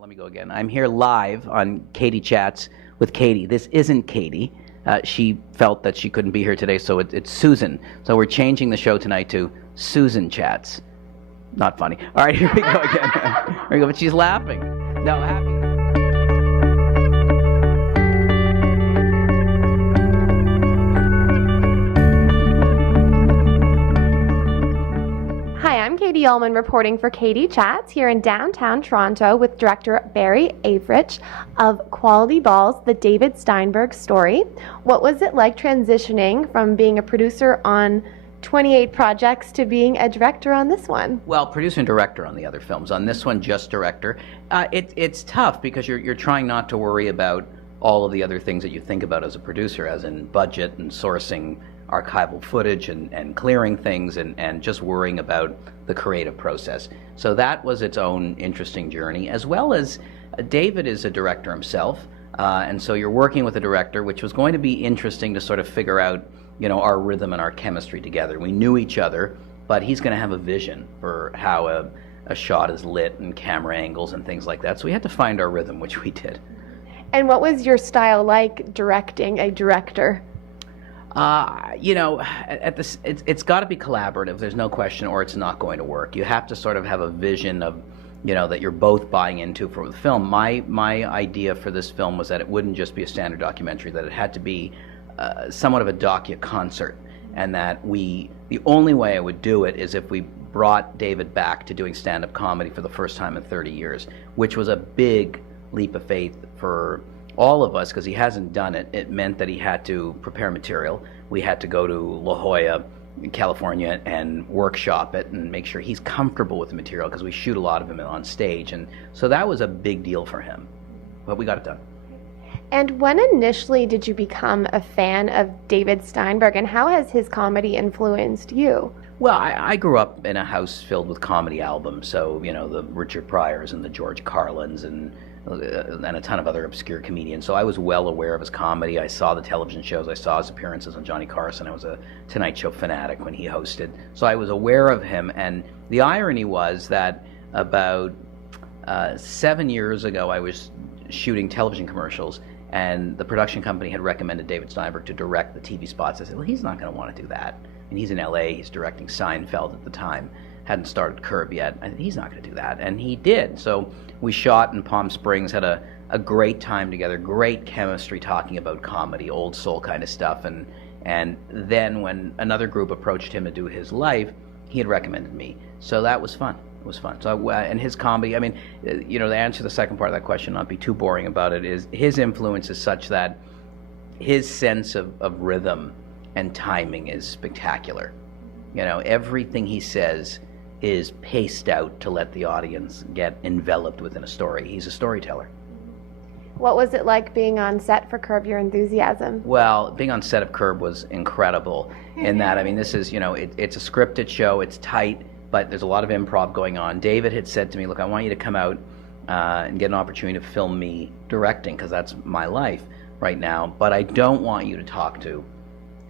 let me go again. I'm here live on Katie Chats with Katie. This isn't Katie. She felt that she couldn't be here today, so it's Susan. So we're changing the show tonight to Susan Chats. Not funny. All right, here we go again. Here we go, but she's laughing. No, happy. Hi, I'm Katie Ullman reporting for Katie Chats here in downtown Toronto with director Barry Avrich of Quality Balls, the David Steinberg story. What was it like transitioning from being a producer on 28 projects to being a director on this one? Well, producer and director on the other films. On this one, just director. It's tough because you're trying not to worry about all of the other things that you think about as a producer, as in budget and sourcing archival footage and clearing things and just worrying about the creative process. So that was its own interesting journey, as well as David is a director himself, and so you're working with a director, which was going to be interesting to sort of figure out, you know, our rhythm and our chemistry together. We knew each other, but he's going to have a vision for how a shot is lit and camera angles and things like that. So we had to find our rhythm, which we did. And what was your style like directing a director? You know, it's got to be collaborative. There's no question, or it's not going to work. You have to sort of have a vision of, you know, that you're both buying into for the film. My idea for this film was that it wouldn't just be a standard documentary; that it had to be somewhat of a docu-concert, and that the only way I would do it is if we brought David back to doing stand-up comedy for the first time in 30 years, which was a big leap of faith for all of us, because he hasn't done it. It meant that he had to prepare material. We had to go to La Jolla, California, and workshop it and make sure he's comfortable with the material, because we shoot a lot of him on stage, and so that was a big deal for him. But we got it done. And when initially did you become a fan of David Steinberg, and how has his comedy influenced you? Well, I grew up in a house filled with comedy albums, so, you know, the Richard Pryors and the George Carlins and a ton of other obscure comedians. So I was well aware of his comedy. I saw the television shows. I saw his appearances on Johnny Carson. I was a Tonight Show fanatic when he hosted. So I was aware of him. And the irony was that about 7 years ago, I was shooting television commercials, and the production company had recommended David Steinberg to direct the TV spots. I said, well, he's not going to want to do that. And he's in LA. He's directing Seinfeld at the time. Hadn't started Curb yet. I said, he's not going to do that. And he did. So we shot in Palm Springs, had a great time together, great chemistry talking about comedy, old soul kind of stuff. And then when another group approached him to do his life, he had recommended me. So that was fun. It was fun. So and his comedy, I mean, you know, to answer the second part of that question, not be too boring about it, is his influence is such that his sense of rhythm and timing is spectacular. You know, everything he says is paced out to let the audience get enveloped within a story. He's a storyteller. What was it like being on set for Curb Your Enthusiasm? Well, being on set of Curb was incredible in that, I mean, this is, you know, it's a scripted show, it's tight, but there's a lot of improv going on. David had said to me, look, I want you to come out and get an opportunity to film me directing, because that's my life right now, but I don't want you to talk to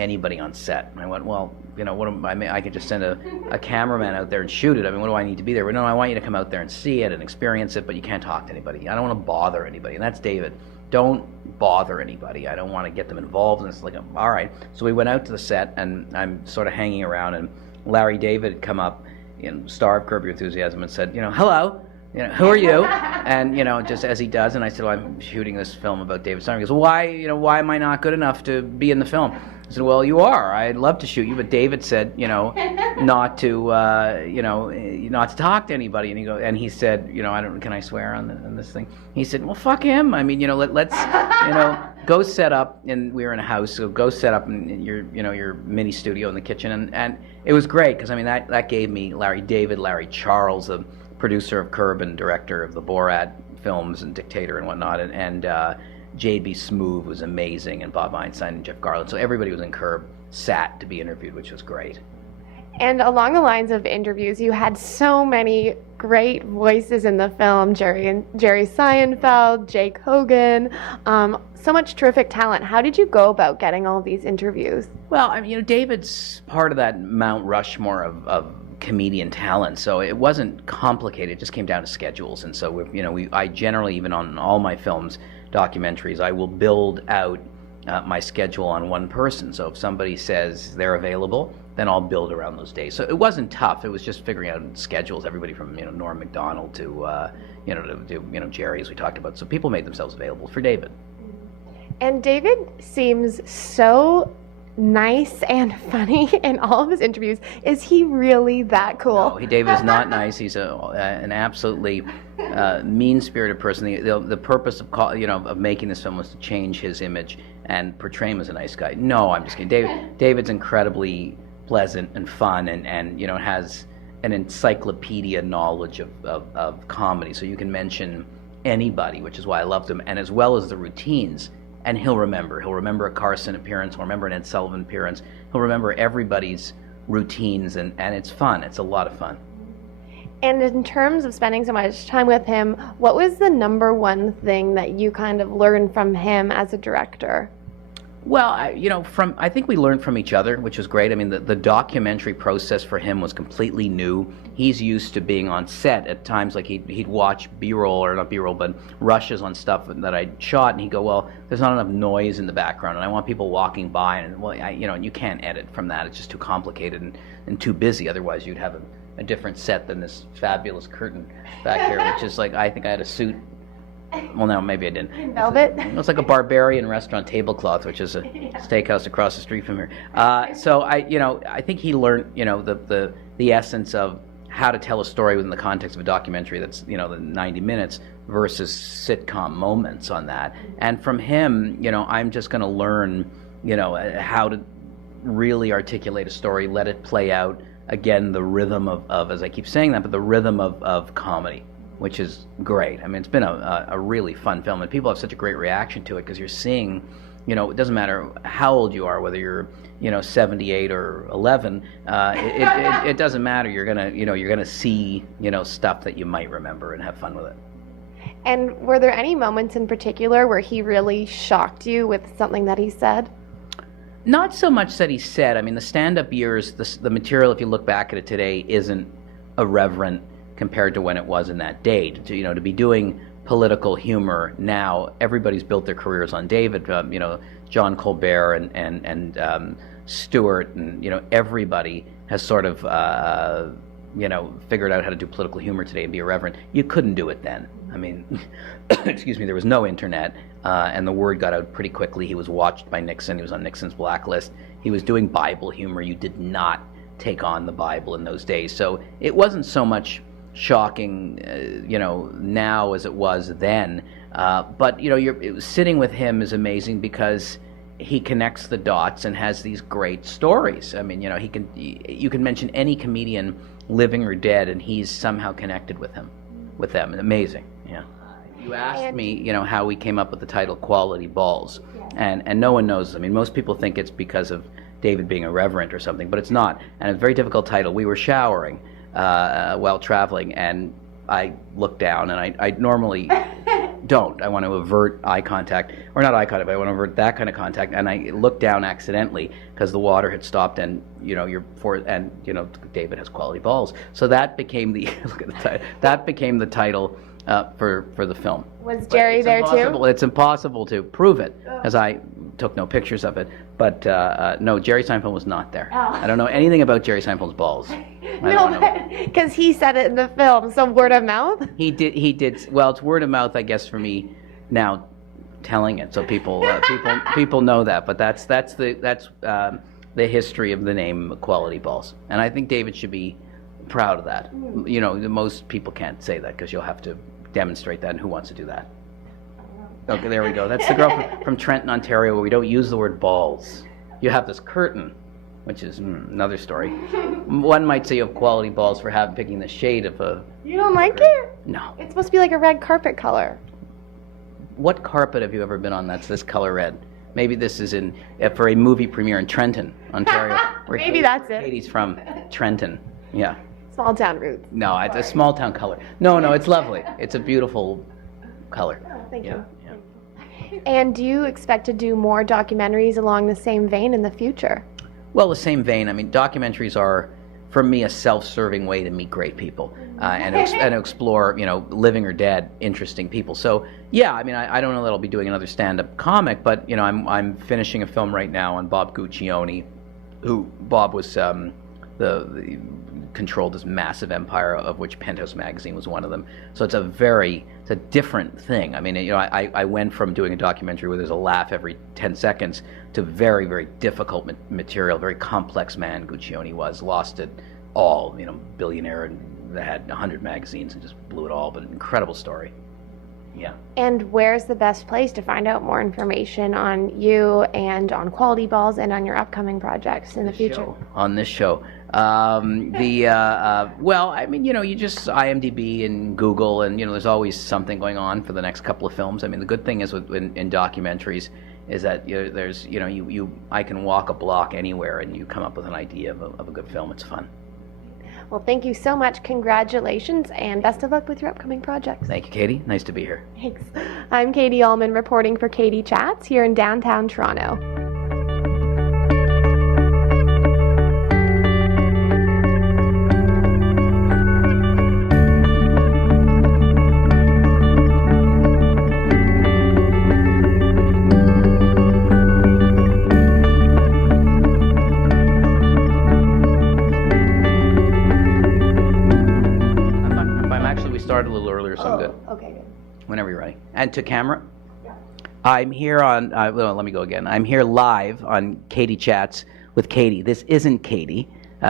anybody on set. And I went, well, you know, I could just send a cameraman out there and shoot it. I mean, what do I need to be there? Well, no, I want you to come out there and see it and experience it, but you can't talk to anybody. I don't want to bother anybody. And that's David. Don't bother anybody. I don't want to get them involved. And it's like, all right. So we went out to the set, and I'm sort of hanging around, and Larry David had come up, you know, star of Curb Your Enthusiasm, and said, you know, hello. You know, who are you? And, you know, just as he does, and I said, well, I'm shooting this film about David Steinberg. He goes, well, why am I not good enough to be in the film? I said, well, you are. I'd love to shoot you, but David said, you know, not to talk to anybody. And he said, you know, can I swear on this thing? He said, well, fuck him. I mean, you know, let's, you know, go set up. And we were in a house, so go set up in your mini studio in the kitchen, and it was great, because I mean that gave me Larry Charles, the producer of Curb and director of the Borat films and Dictator and whatnot, and J.B. Smoove was amazing, and Bob Einstein and Jeff Garland. So everybody was in Curb sat to be interviewed, which was great. And along the lines of interviews, you had so many great voices in the film, Jerry Seinfeld, Jake Hogan, so much terrific talent. How did you go about getting all these interviews? Well, I mean, you know, David's part of that Mount Rushmore of comedian talent. So it wasn't complicated. It just came down to schedules. And so I generally, even on all my films, documentaries, I will build out my schedule on one person. So if somebody says they're available, then I'll build around those days. So it wasn't tough. It was just figuring out schedules. Everybody from Norm Macdonald to Jerry, as we talked about. So people made themselves available for David. And David seems so nice and funny in all of his interviews. Is he really that cool? No, David is not nice. He's an absolutely mean-spirited person. The purpose of making this film was to change his image and portray him as a nice guy. No, I'm just kidding. David's incredibly pleasant and fun, and has an encyclopedia knowledge of comedy. So you can mention anybody, which is why I loved him, and as well as the routines. And he'll remember. He'll remember a Carson appearance. He'll remember an Ed Sullivan appearance. He'll remember everybody's routines, and it's fun. It's a lot of fun. And in terms of spending so much time with him, what was the number one thing that you kind of learned from him as a director? Well, I think we learned from each other, which was great. I mean, the documentary process for him was completely new. He's used to being on set at times, like he'd watch B-roll, or not B-roll, but rushes on stuff that I shot, and he'd go, well, there's not enough noise in the background, and I want people walking by, and you can't edit from that. It's just too complicated and too busy. Otherwise, you'd have a different set than this fabulous curtain back here, which is like, I think I had a suit. Well, no, maybe I didn't. Velvet? It's like a Barbarian restaurant tablecloth, which is a steakhouse across the street from here. So I think he learned, the essence of how to tell a story within the context of a documentary that's, the 90 minutes versus sitcom moments on that. And from him, I'm just going to learn, how to really articulate a story, let it play out. Again, the rhythm of as I keep saying that, but the rhythm of comedy, which is great. I mean, it's been a really fun film, and people have such a great reaction to it because you're seeing, it doesn't matter how old you are, whether you're, 78 or 11, it doesn't matter. You're gonna see, stuff that you might remember and have fun with it. And were there any moments in particular where he really shocked you with something that he said? Not so much that he said. I mean, the stand-up years, the material, if you look back at it today, isn't irreverent compared to when it was in that day. To be doing political humor now, everybody's built their careers on David. John Colbert and Stewart, and everybody has sort of figured out how to do political humor today and be irreverent. You couldn't do it then. I mean, excuse me, there was no internet, and the word got out pretty quickly. He was watched by Nixon. He was on Nixon's blacklist. He was doing Bible humor. You did not take on the Bible in those days. So it wasn't so much shocking, now as it was then. But sitting with him is amazing because he connects the dots and has these great stories. I mean, you can mention any comedian, living or dead, and he's somehow connected with them. Amazing. Yeah. You asked me, how we came up with the title Quality Balls, and no one knows. I mean, most people think it's because of David being irreverent or something, but it's not. And it's a very difficult title. We were showering while traveling, and I looked down, and I normally don't. I want to avert eye contact, or not eye contact, but I want to avert that kind of contact, and I looked down accidentally because the water had stopped, and David has quality balls, so that became the look at the title. That became the title for the film. Was Jerry there too? It's impossible to prove it, as I took no pictures of it. But no, Jerry Seinfeld was not there. Oh. I don't know anything about Jerry Seinfeld's balls. No, because he said it in the film. So word of mouth. He did. Well, it's word of mouth, I guess, for me now, telling it, so people know that. But that's the history of the name Quality Balls, and I think David should be proud of that. Most people can't say that because you'll have to demonstrate that, and who wants to do that? Okay, there we go. That's the girl from Trenton, Ontario, where we don't use the word balls. You have this curtain, which is another story. One might say you have quality balls for picking the shade of a... You don't like it? No. It's supposed to be like a red carpet color. What carpet have you ever been on that's this color red? Maybe this is for a movie premiere in Trenton, Ontario. Maybe that's it. Katie's from Trenton. Yeah. Small town roots. No, it's a small town color. No, it's lovely. It's a beautiful color. Oh, thank you. And do you expect to do more documentaries along the same vein in the future? Well, the same vein. I mean, documentaries are for me, a self-serving way to meet great people and explore, living or dead, interesting people. So, yeah, I mean, I don't know that I'll be doing another stand-up comic, but, I'm finishing a film right now on Bob Guccione, who Bob was the controlled this massive empire, of which Penthouse magazine was one of them. So it's a different thing. I mean, I went from doing a documentary where there's a laugh every 10 seconds to very, very difficult material, very complex man Guccione was, lost it all, billionaire and had 100 magazines and just blew it all, but an incredible story. Yeah. And where's the best place to find out more information on you and on Quality Balls and on your upcoming projects in the future? On this show. Well, I mean, you just IMDb and Google, and there's always something going on for the next couple of films. I mean, the good thing is in documentaries is that there's I can walk a block anywhere and you come up with an idea of a good film. It's fun. Well, thank you so much. Congratulations and best of luck with your upcoming projects. Thank you, Katie. Nice to be here. Thanks. I'm Katie Allman reporting for Katie Chats here in downtown Toronto. Started a little earlier, so I'm good. Okay, good. Whenever you're ready. And to camera? Yeah. I'm here on, let me go again. I'm here live on Katie Chats with Katie. This isn't Katie.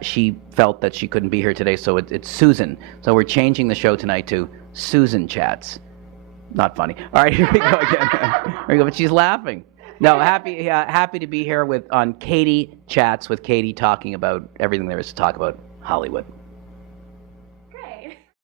She felt that she couldn't be here today, so it's Susan. So we're changing the show tonight to Susan Chats. Not funny. All right, here we go again. Here we go, but she's laughing. No, happy to be here on Katie Chats with Katie, talking about everything there is to talk about Hollywood.